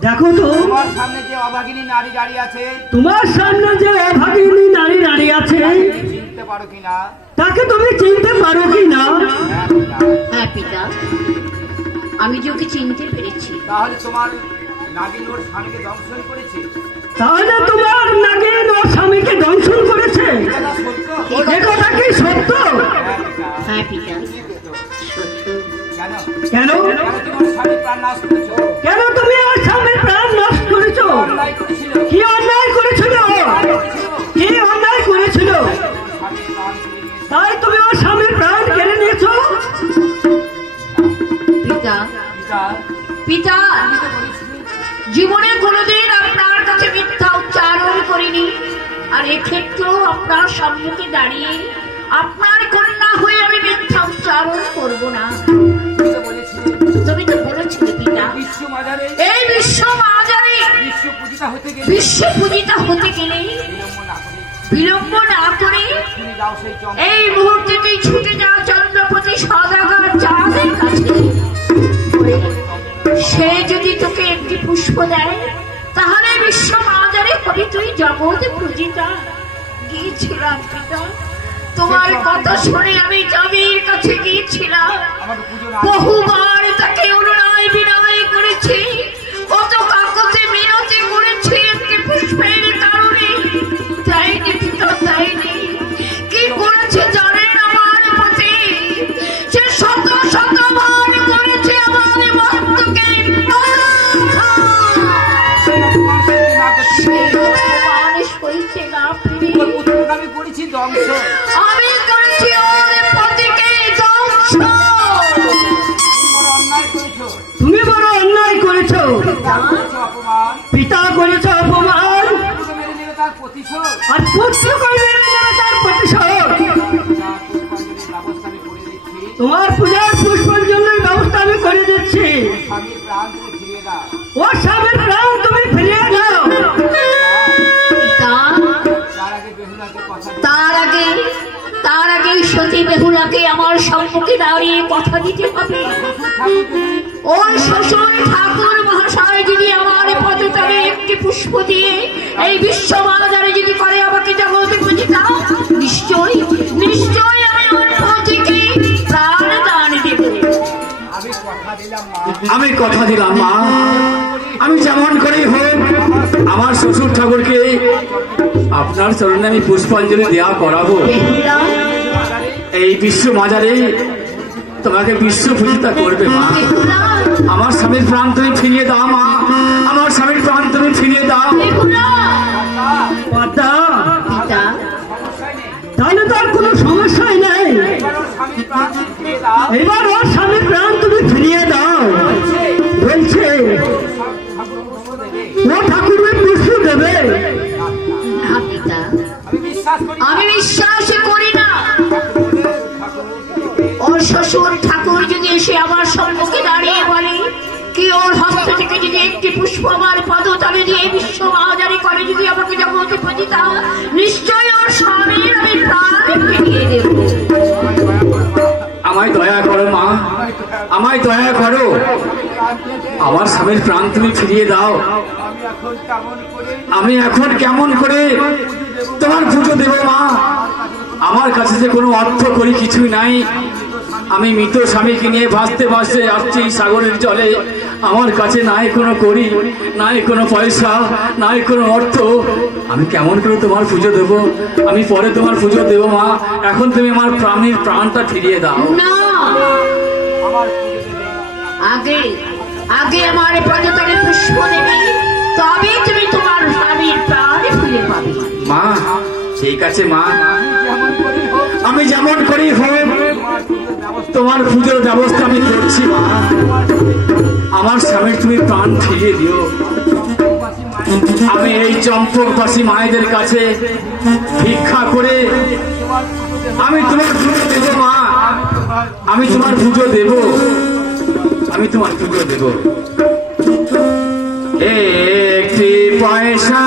দেখো তো তোমার সামনে যে অভাগিনী নারী দাঁড়িয়ে আছে, তোমার সামনে যে অভাগিনী নারী দাঁড়িয়ে আছে, চিনতে পারো কিনা? তাকে তুমি চিনতে পারো কি না? হ্যাঁ পিতা, আমি যে ওকে চিনতে পেরেছি। তাহলে তোমার নাগিন ওর স্বামীকে দংশন করেছে? তাহলে তোমার নাগিন ওর স্বামীকে দংশন করেছে? কথা সত্য? এ কথা কি সত্য? হ্যাঁ পিতা, কেন কেন? কেন তোমার স্বামী প্রাণ নাশ করেছো? কেন তুমি ওর স্বামীর প্রাণ নষ্ট করেছো? অন্যায় করেছিল? কি অন্যায় করেছিল? কি অন্যায় করেছিল স্বামীর প্রাণ ফিরে নিয়েছে। তাই তুমি ওর স্বামীর প্রাণ কেড়ে নিয়েছো? পিতা, পিতা, পিতা, আমি তো বলেছি, জীবনে কোনোদিন আপনার কাছে মিথ্যা উচ্চারণ করিনি। আর এক্ষেত্রেও আপনার সম্মুখে দাঁড়িয়ে আপনার কন্যা হয়ে আমি মিথ্যা উচ্চারণ করব না। তুমি তো বলেছিলে তুমি তো বলেছিলে পিতা, বিশ্ব মাজারে এই বিশ্ব মাজারে বিশ্ব পূজিতা হতে গেলে বিশ্ব পূজিতা হতে গেলে বিলম্ব না করে বিলম্ব না করে তুমি যাও সেই চম্পা। এই মুহূর্তেতেই ছুটে যাও চন্দ্রপতি সদাগর চাঁদের কাছে। সে যদি তোকে একটি পুষ্প দেয়, তাহলে বিশ্ব মাজারে হবে তুই জগতে পূজিতা। গিয়েছিলাম পিতা, তোমার কথা শুনে আমি জমির কাছে গিয়েছিলাম। আমাকে পুজো না বহুবার তাকে অনুনয় বিনয় করেছি, কত কাকতে মিনতি করেছি একটি পুষ্পের কারণে। দেয়নি পিতা, দেয়নি। কি করেছে জানেন আমার প্রতি? সে শত শতবার করেছে আমার মস্তকে সেই অপমান সইছে না ফিরে। ওর পুত্রকে আমি করেছি ধ্বংস। আমি করেছি ওর পতিকে ধ্বংস। তুমি বড় অন্যায় করেছো। তুমি বড় অন্যায় করেছো। করেছো অপমান। পিতা করেছ অপমান, পুত্রকে মেরে দিলে তার প্রতিশোধ। আর পুত্র করবে তার প্রতিশোধ। তার পুষ্পাঞ্জলির ব্যবস্থা আমি করে দিচ্ছি। তোমার পূজার পুষ্পাঞ্জলির ব্যবস্থা আমি করে দিচ্ছি। স্বামীর প্রাণ তুমি ফিরিয়ে দাও। ওর স্বামীর প্রাণ তুমি ফিরিয়ে দাও। পিতা, তার আগে বেহুলাকে কথা দিই। তার আগে সতী বেহুলাকে আমার সম্মুখে দাঁড়িয়ে কথা দিতে হবে। ওর শ্বশুর ঠাকুর মহাশয় যদি আমার পদতলে একটি পুষ্প দিয়ে এই বিশ্ব বাজারে যদি করে আমাকে জগতে পূজিতা, নিশ্চয় নিশ্চয় আমি ওর পতিকে প্রাণ দান দেব। আমি কথা দিলাম মা। আমি কথা দিলাম মা, আমি যেমন করেই হোক আমার শ্বশুর ঠাকুরকে আপনার চরণে আমি পুষ্পাঞ্জলি দেওয়া করাবো। বেহুলা, এই বিশ্ব মাজারে তোমাকে বিশ্ব পূজিতা করবে মা। বেহুলা, আমার স্বামীর প্রাণ তুমি ফিরিয়ে দাও মা, আমার স্বামীর প্রাণ তুমি ফিরিয়ে দাও। বেহুলা। পাতা, পিতা, সমস্যাই নেই। তাহলে তার কোনো সমস্যাই নেই। এবার ওর স্বামীর প্রাণ তুমি ফিরিয়ে দাও। এবার ওর স্বামীর প্রাণ তুমি ফিরিয়ে দাও। বলছে ঠাকুর পুষ্প দেবে। ও ঠাকুরের পুষ্প দেবে। না পিতা, আমি বিশ্বাস করি। আমি বিশ্বাস করি না। ঠাকুর ওর শ্বশুর ঠাকুর যদি এসে আমার সম্মুখে দাঁড়িয়ে বলে কি ওর হস্ত থেকে যদি একটি পুষ্প আমার পদতলে দিয়ে বিশ্ব মাজারি করে যদি আমাকে জগতে পূজিতা, নিশ্চয় ওর স্বামীর আমি প্রাণ ফিরিয়ে দেব। আমায় দয়া করো মা, আমায় দয়া করো, আমার স্বামীর প্রাণ তুমি ফিরিয়ে দাও। আমি এখন কেমন করে তোমার পুজো দেব মা? আমার কাছে যে কোনো অর্থ করি কিছুই নাই। আমি মৃত স্বামীকে নিয়ে ভাসতে ভাসতে আসছি সাগরের জলে। আমার কাছে নাই কোনো করি, নাই কোনো পয়সা, নাই কোনো অর্থ। আমি কেমন করে তোমার পুজো দেব? আমি পরে তোমার পুজো দেব মা। এখন তুমি আমার প্রাণীর প্রাণটা ফিরিয়ে দাও। না, আগে আগে আমার পদতলে পুষ্প দেবে, তবে তুমি তোমার স্বামীর প্রাণ ফিরে পাবে। মা ঠিক আছে মা, আমি যেমন করি হোক তোমার পুজোর ব্যবস্থা আমি করছি মা। আমার স্বামীর তুমি প্রাণ ফিরিয়ে দিও। আমি এই চম্পকবাসী মায়েদের কাছে ভিক্ষা করে আমি তোমার পুজো দেব মা। আমি তোমার পুজো দেব, আমি তোমার পুজো দেব। একটি পয়সা